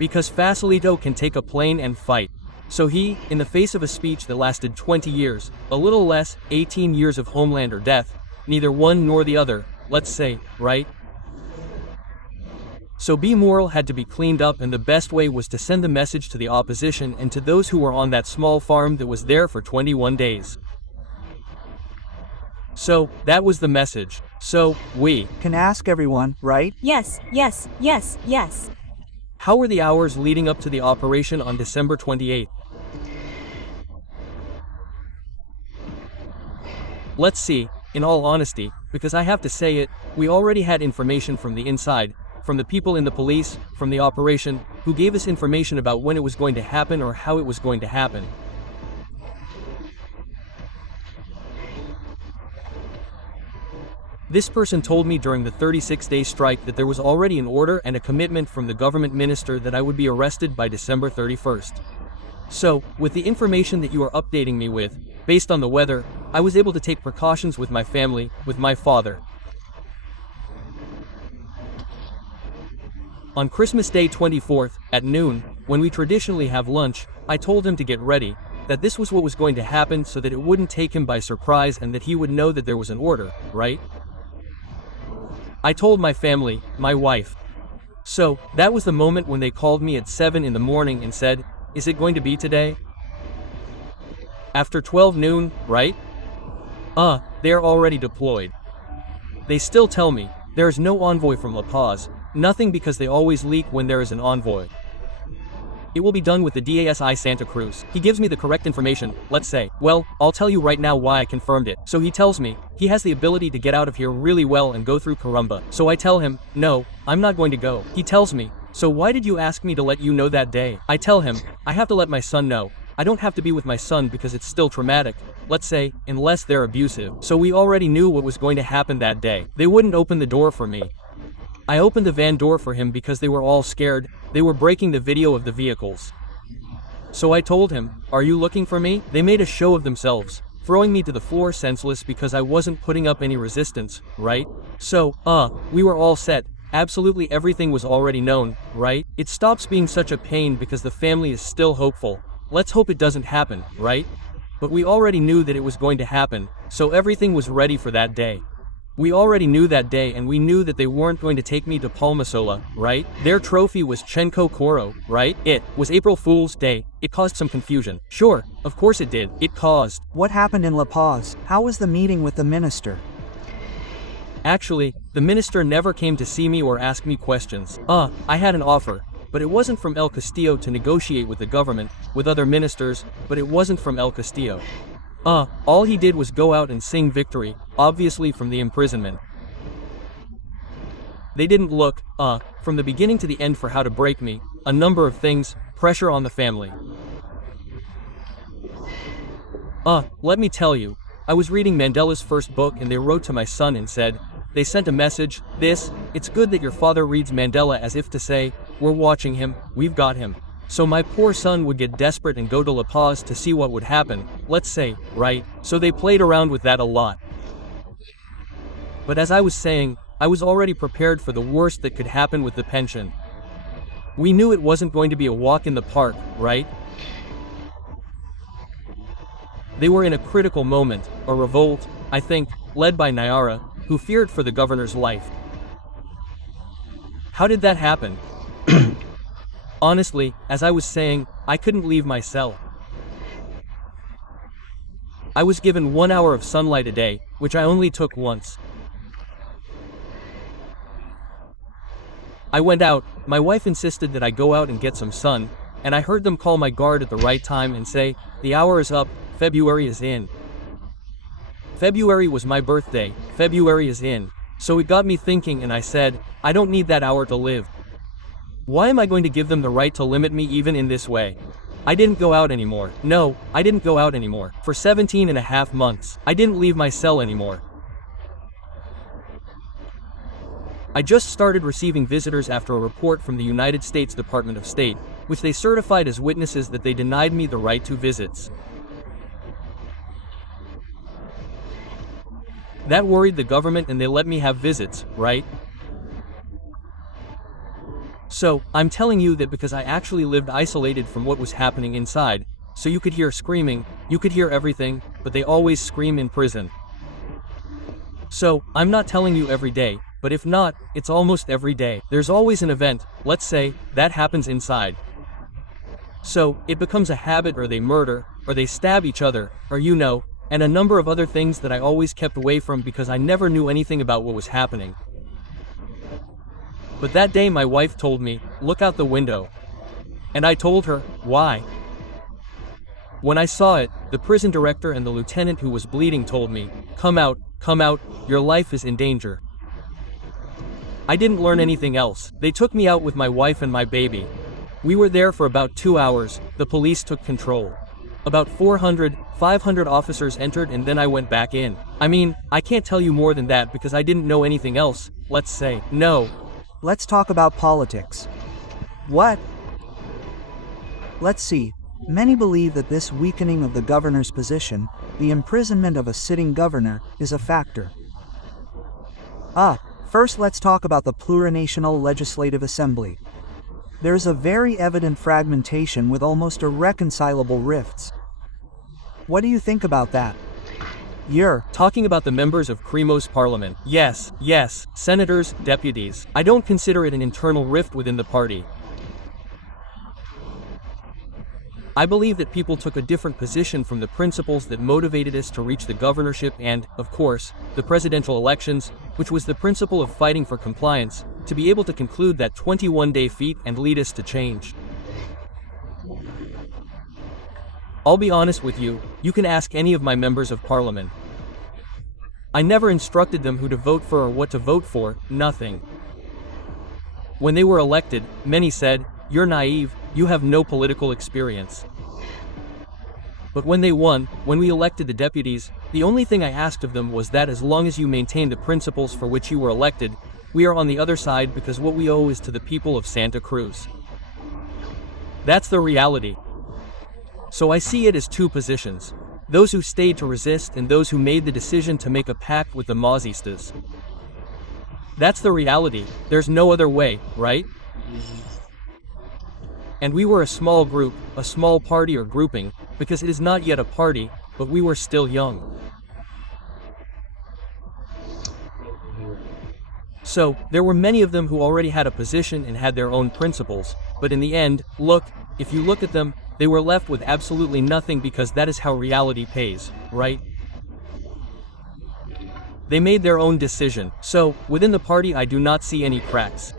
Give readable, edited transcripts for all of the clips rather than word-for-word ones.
Because Facilito can take a plane and fight. So he, in the face of a speech that lasted 20 years, a little less, 18 years of Homelander death, neither one nor the other, let's say, right? So B-Moral had to be cleaned up, and the best way was to send the message to the opposition and to those who were on that small farm that was there for 21 days. So, that was the message. So, we can ask everyone, right? Yes, yes, yes, yes. How were the hours leading up to the operation on December 28th? Let's see, in all honesty, because I have to say it, we already had information from the inside, from the people in the police, from the operation, who gave us information about when it was going to happen or how it was going to happen. This person told me during the 36-day strike that there was already an order and a commitment from the government minister that I would be arrested by December 31st. So, with the information that you are updating me with, based on the weather, I was able to take precautions with my family, with my father. On Christmas Day 24th, at noon, when we traditionally have lunch, I told him to get ready, that this was what was going to happen so that it wouldn't take him by surprise and that he would know that there was an order, right? I told my family, my wife. So, that was the moment when they called me at 7 in the morning and said, "Is it going to be today?" After 12 noon, right? They're already deployed. They still tell me, there is no envoy from La Paz, nothing, because they always leak when there is an envoy. It will be done with the DASI Santa Cruz. He gives me the correct information, let's say. Well, I'll tell you right now why I confirmed it. So he tells me, he has the ability to get out of here really well and go through Carumba. So I tell him, no, I'm not going to go. He tells me, so why did you ask me to let you know that day? I tell him, I have to let my son know. I don't have to be with my son because it's still traumatic, let's say, unless they're abusive. So we already knew what was going to happen that day. They wouldn't open the door for me. I opened the van door for him because they were all scared. They were breaking the video of the vehicles. So I told him, are you looking for me? They made a show of themselves, throwing me to the floor senseless because I wasn't putting up any resistance, right? So, we were all set. Absolutely everything was already known, right? It stops being such a pain because the family is still hopeful. Let's hope it doesn't happen, right? But we already knew that it was going to happen, so everything was ready for that day. We already knew that day, and we knew that they weren't going to take me to Palmasola, right? Their trophy was Chenko Coro, right? It was April Fool's Day. It caused some confusion. Sure, of course it did. It caused. What happened in La Paz? How was the meeting with the minister? Actually, the minister never came to see me or ask me questions. I had an offer, but it wasn't from El Castillo to negotiate with the government, with other ministers, but it wasn't from El Castillo. All he did was go out and sing victory, obviously from the imprisonment. They didn't look, from the beginning to the end for how to break me, a number of things, pressure on the family. Let me tell you, I was reading Mandela's first book and they wrote to my son and said, they sent a message, it's good that your father reads Mandela, as if to say, we're watching him, we've got him. So my poor son would get desperate and go to La Paz to see what would happen, let's say, right? So they played around with that a lot. But as I was saying, I was already prepared for the worst that could happen with the pension. We knew it wasn't going to be a walk in the park, right? They were in a critical moment, a revolt, I think, led by Nayara, who feared for the governor's life. How did that happen? Honestly, as I was saying, I couldn't leave my cell. I was given 1 hour of sunlight a day, which I only took once. I went out, my wife insisted that I go out and get some sun, and I heard them call my guard at the right time and say, the hour is up, February is in. February was my birthday, February is in. So it got me thinking and I said, I don't need that hour to live. Why am I going to give them the right to limit me even in this way? I didn't go out anymore. No, I didn't go out anymore. For 17.5 months. I didn't leave my cell anymore. I just started receiving visitors after a report from the United States Department of State, which they certified as witnesses that they denied me the right to visits. That worried the government and they let me have visits, right? So, I'm telling you that because I actually lived isolated from what was happening inside, so you could hear screaming, you could hear everything, but they always scream in prison. So, I'm not telling you every day, but if not, it's almost every day. There's always an event, let's say, that happens inside. So, it becomes a habit, or they murder, or they stab each other, or and a number of other things that I always kept away from because I never knew anything about what was happening. But that day my wife told me, look out the window. And I told her, why? When I saw it, the prison director and the lieutenant who was bleeding told me, come out, your life is in danger. I didn't learn anything else. They took me out with my wife and my baby. We were there for about 2 hours, the police took control. About 400, 500 officers entered and then I went back in. I mean, I can't tell you more than that because I didn't know anything else, let's say. No. Let's talk about politics. What? Let's see. Many believe that this weakening of the governor's position, the imprisonment of a sitting governor, is a factor. First let's talk about the plurinational legislative assembly. There's a very evident fragmentation with almost irreconcilable rifts. What do you think about that? You're talking about the members of Cremo's parliament. Yes, senators, deputies. I don't consider it an internal rift within the party. I believe that people took a different position from the principles that motivated us to reach the governorship and, of course, the presidential elections, which was the principle of fighting for compliance, to be able to conclude that 21-day feat and lead us to change. I'll be honest with you, you can ask any of my members of parliament. I never instructed them who to vote for or what to vote for, nothing. When they were elected, many said, you're naive, you have no political experience. But when they won, when we elected the deputies, the only thing I asked of them was that as long as you maintain the principles for which you were elected, we are on the other side because what we owe is to the people of Santa Cruz. That's the reality. So I see it as two positions. Those who stayed to resist and those who made the decision to make a pact with the Maoistas. That's the reality, there's no other way, right? And we were a small group, a small party or grouping, because it is not yet a party, but we were still young. So, there were many of them who already had a position and had their own principles, but in the end, if you look at them, they were left with absolutely nothing because that is how reality pays, right? They made their own decision, so, within the party I do not see any cracks.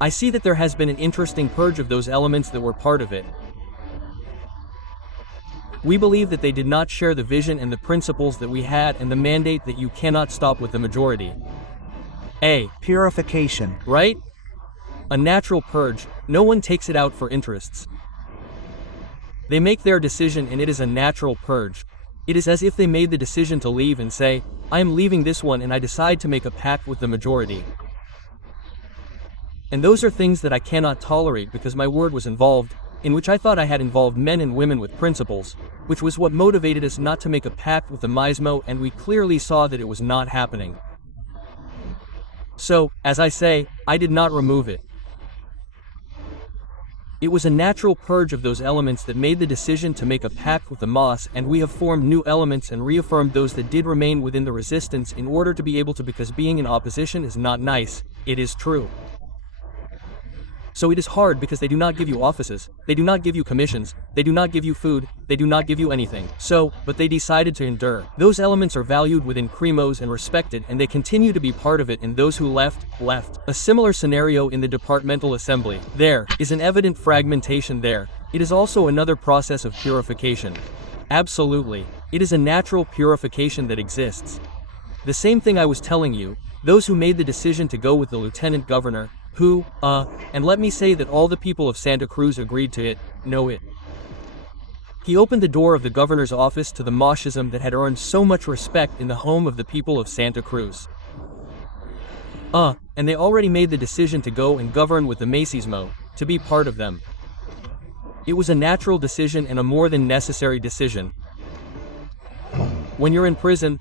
I see that there has been an interesting purge of those elements that were part of it. We believe that they did not share the vision and the principles that we had and the mandate that you cannot stop with the majority. Purification. Right? A natural purge, no one takes it out for interests. They make their decision and it is a natural purge. It is as if they made the decision to leave and say, I am leaving this one and I decide to make a pact with the majority. And those are things that I cannot tolerate because my word was involved, in which I thought I had involved men and women with principles, which was what motivated us not to make a pact with the Mismo, and we clearly saw that it was not happening. So, as I say, I did not remove it. It was a natural purge of those elements that made the decision to make a pact with the Mas, and we have formed new elements and reaffirmed those that did remain within the resistance in order to be able to, because being in opposition is not nice, it is true. So it is hard because they do not give you offices, they do not give you commissions, they do not give you food, they do not give you anything. So, but they decided to endure. Those elements are valued within Cremos and respected, and they continue to be part of it, and those who left. A similar scenario in the departmental assembly. There is an evident fragmentation there. It is also another process of purification. Absolutely. It is a natural purification that exists. The same thing I was telling you, those who made the decision to go with the lieutenant governor, and let me say that all the people of Santa Cruz agreed to it, know it. He opened the door of the governor's office to the Maoism that had earned so much respect in the home of the people of Santa Cruz. And they already made the decision to go and govern with the Macismo, to be part of them. It was a natural decision and a more than necessary decision. When you're in prison,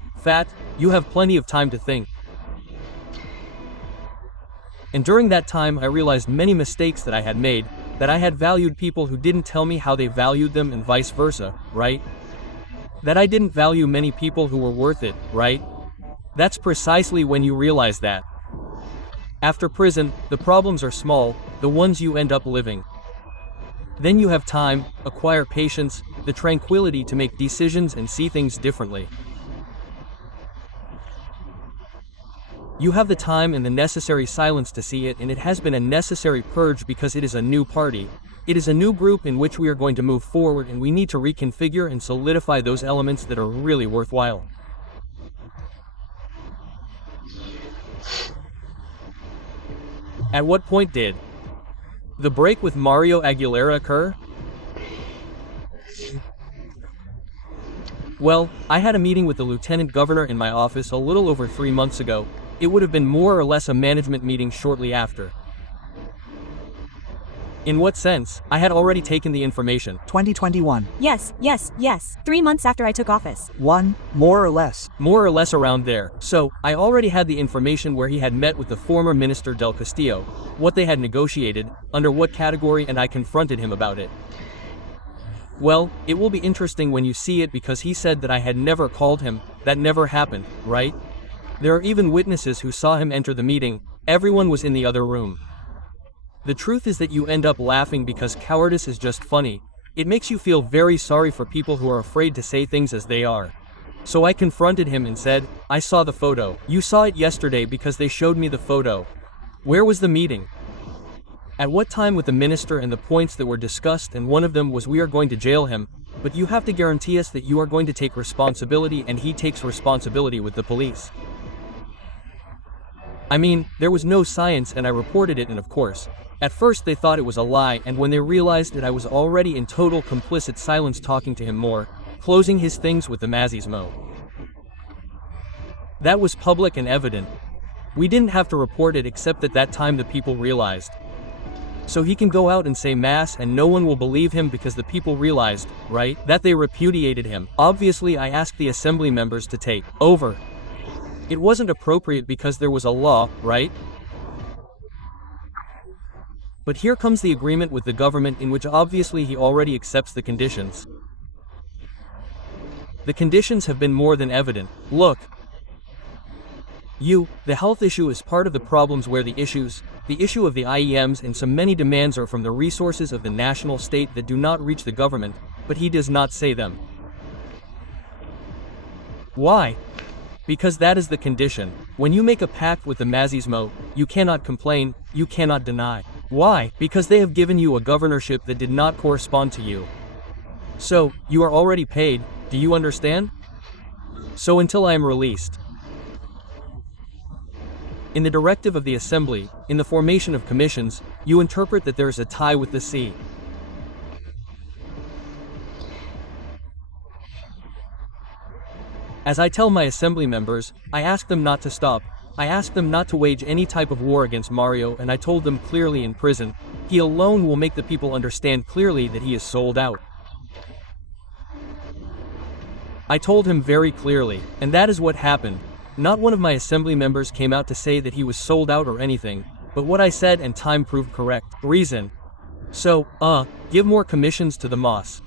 you have plenty of time to think. And during that time I realized many mistakes that I had made, that I had valued people who didn't tell me how they valued them and vice versa, right? That I didn't value many people who were worth it, right? That's precisely when you realize that. After prison, the problems are small, the ones you end up living. Then you have time, acquire patience, the tranquility to make decisions and see things differently. You have the time and the necessary silence to see it, and it has been a necessary purge because it is a new party. It is a new group in which we are going to move forward, and we need to reconfigure and solidify those elements that are really worthwhile. At what point did the break with Mario Aguilera occur? Well, I had a meeting with the lieutenant governor in my office a little over 3 months ago. It would have been more or less a management meeting shortly after. In what sense? I had already taken the information. 2021. Yes, yes, yes. 3 months after I took office. 1, more or less. More or less around there. So, I already had the information where he had met with the former Minister del Castillo, what they had negotiated, under what category, and I confronted him about it. Well, it will be interesting when you see it because he said that I had never called him, that never happened, right? There are even witnesses who saw him enter the meeting, everyone was in the other room. The truth is that you end up laughing because cowardice is just funny. It makes you feel very sorry for people who are afraid to say things as they are. So I confronted him and said, I saw the photo. You saw it yesterday because they showed me the photo. Where was the meeting? At what time with the minister and the points that were discussed, and one of them was we are going to jail him, but you have to guarantee us that you are going to take responsibility, and he takes responsibility with the police. I mean, there was no science and I reported it, and of course, at first they thought it was a lie, and when they realized that I was already in total complicit silence talking to him more, closing his things with the Mazismo. That was public and evident. We didn't have to report it except at that time the people realized. So he can go out and say mass and no one will believe him because the people realized, right, that they repudiated him. Obviously I asked the assembly members to take over. It wasn't appropriate because there was a law, right? But here comes the agreement with the government in which obviously he already accepts the conditions. The conditions have been more than evident. Look. The health issue is part of the problems where the issue of the IEMs and so many demands are from the resources of the national state that do not reach the government, but he does not say them. Why? Because that is the condition. When you make a pact with the Mazismo, you cannot complain, you cannot deny. Why? Because they have given you a governorship that did not correspond to you. So, you are already paid, do you understand? So until I am released. In the directive of the assembly, in the formation of commissions, you interpret that there is a tie with the sea. As I tell my assembly members, I ask them not to stop. I ask them not to wage any type of war against Mario, and I told them clearly in prison, he alone will make the people understand clearly that he is sold out. I told him very clearly, and that is what happened. Not one of my assembly members came out to say that he was sold out or anything, but what I said and time proved correct. Reason. So, give more commissions to the MOS.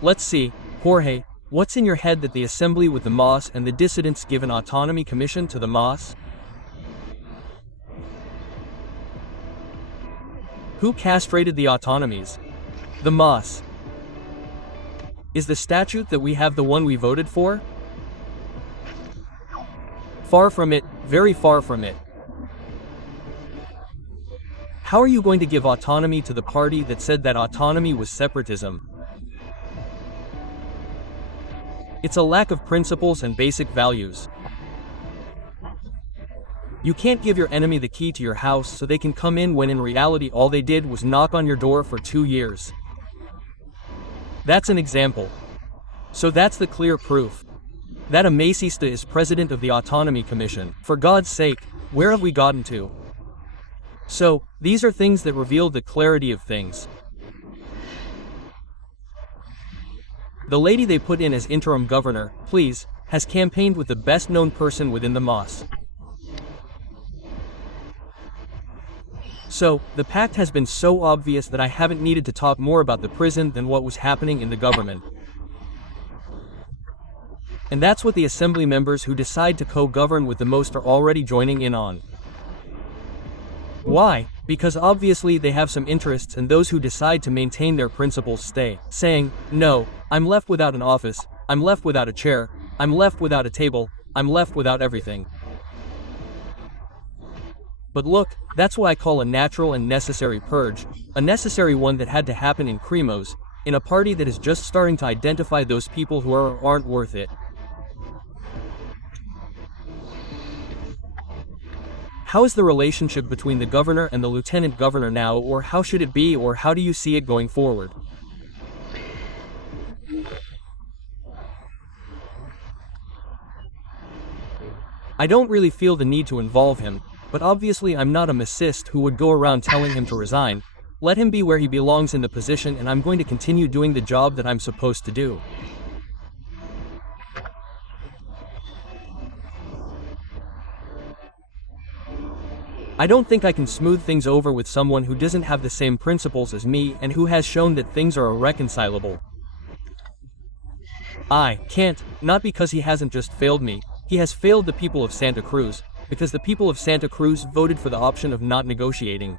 Let's see, Jorge, what's in your head that the assembly with the MOS and the dissidents give an autonomy commission to the MOS? Who castrated the autonomies? The MOS. Is the statute that we have the one we voted for? Far from it, very far from it. How are you going to give autonomy to the party that said that autonomy was separatism? It's a lack of principles and basic values. You can't give your enemy the key to your house so they can come in when in reality all they did was knock on your door for 2 years. That's an example. So that's the clear proof. That a Macista is president of the Autonomy Commission. For God's sake, where have we gotten to? So, these are things that reveal the clarity of things. The lady they put in as interim governor, please, has campaigned with the best known person within the MOS. So, the pact has been so obvious that I haven't needed to talk more about the prison than what was happening in the government. And that's what the assembly members who decide to co-govern with the most are already joining in on. Why? Because obviously they have some interests, and those who decide to maintain their principles stay, saying, no, I'm left without an office, I'm left without a chair, I'm left without a table, I'm left without everything. But look, that's what I call a natural and necessary purge, a necessary one that had to happen in Cremos, in a party that is just starting to identify those people who are or aren't worth it. How is the relationship between the governor and the lieutenant governor now, or how should it be, or how do you see it going forward? I don't really feel the need to involve him, but obviously I'm not a macist who would go around telling him to resign. Let him be where he belongs in the position, and I'm going to continue doing the job that I'm supposed to do. I don't think I can smooth things over with someone who doesn't have the same principles as me and who has shown that things are irreconcilable. I can't, not because he hasn't just failed me, he has failed the people of Santa Cruz, because the people of Santa Cruz voted for the option of not negotiating.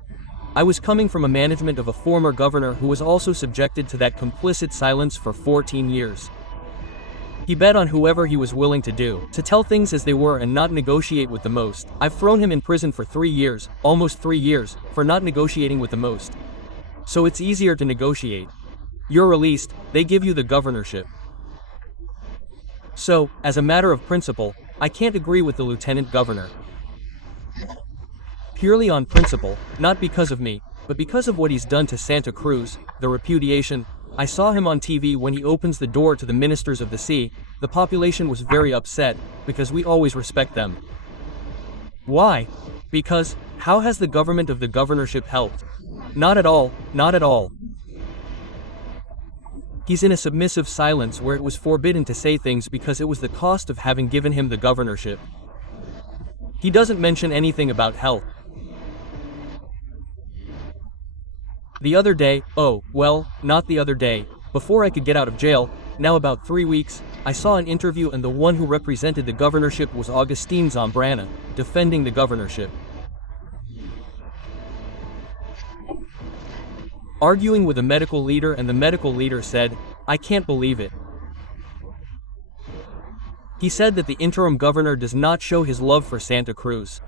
I was coming from a management of a former governor who was also subjected to that complicit silence for 14 years. He bet on whoever he was willing to tell things as they were and not negotiate with the most. I've thrown him in prison for 3 years, almost 3 years, for not negotiating with the most. So it's easier to negotiate. You're released, they give you the governorship. So, as a matter of principle, I can't agree with the lieutenant governor. Purely on principle, not because of me, but because of what he's done to Santa Cruz, the repudiation. I saw him on TV when he opens the door to the ministers of the sea. The population was very upset, because we always respect them. Why? Because, how has the government of the governorship helped? Not at all, not at all. He's in a submissive silence where it was forbidden to say things because it was the cost of having given him the governorship. He doesn't mention anything about health. The other day, oh, well, not the other day, before I could get out of jail, now about 3 weeks, I saw an interview and the one who represented the governorship was Agustin Zambrana, defending the governorship. Arguing with a medical leader, and the medical leader said, I can't believe it. He said that the interim governor does not show his love for Santa Cruz.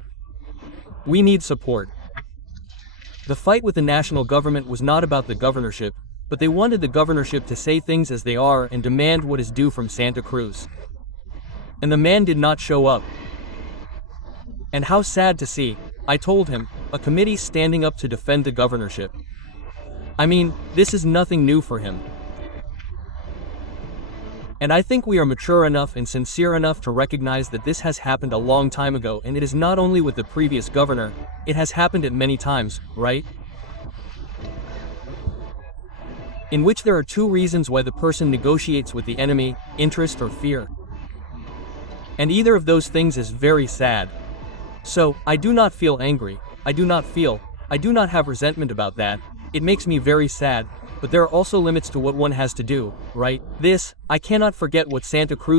We need support. The fight with the national government was not about the governorship, but they wanted the governorship to say things as they are and demand what is due from Santa Cruz. And the man did not show up. And how sad to see, I told him, a committee standing up to defend the governorship. I mean, this is nothing new for him. And I think we are mature enough and sincere enough to recognize that this has happened a long time ago, and it is not only with the previous governor, it has happened at many times, right? In which there are 2 reasons why the person negotiates with the enemy, interest or fear. And either of those things is very sad. So, I do not feel angry, I do not have resentment about that. It makes me very sad, but there are also limits to what one has to do, right? I cannot forget what Santa Cruz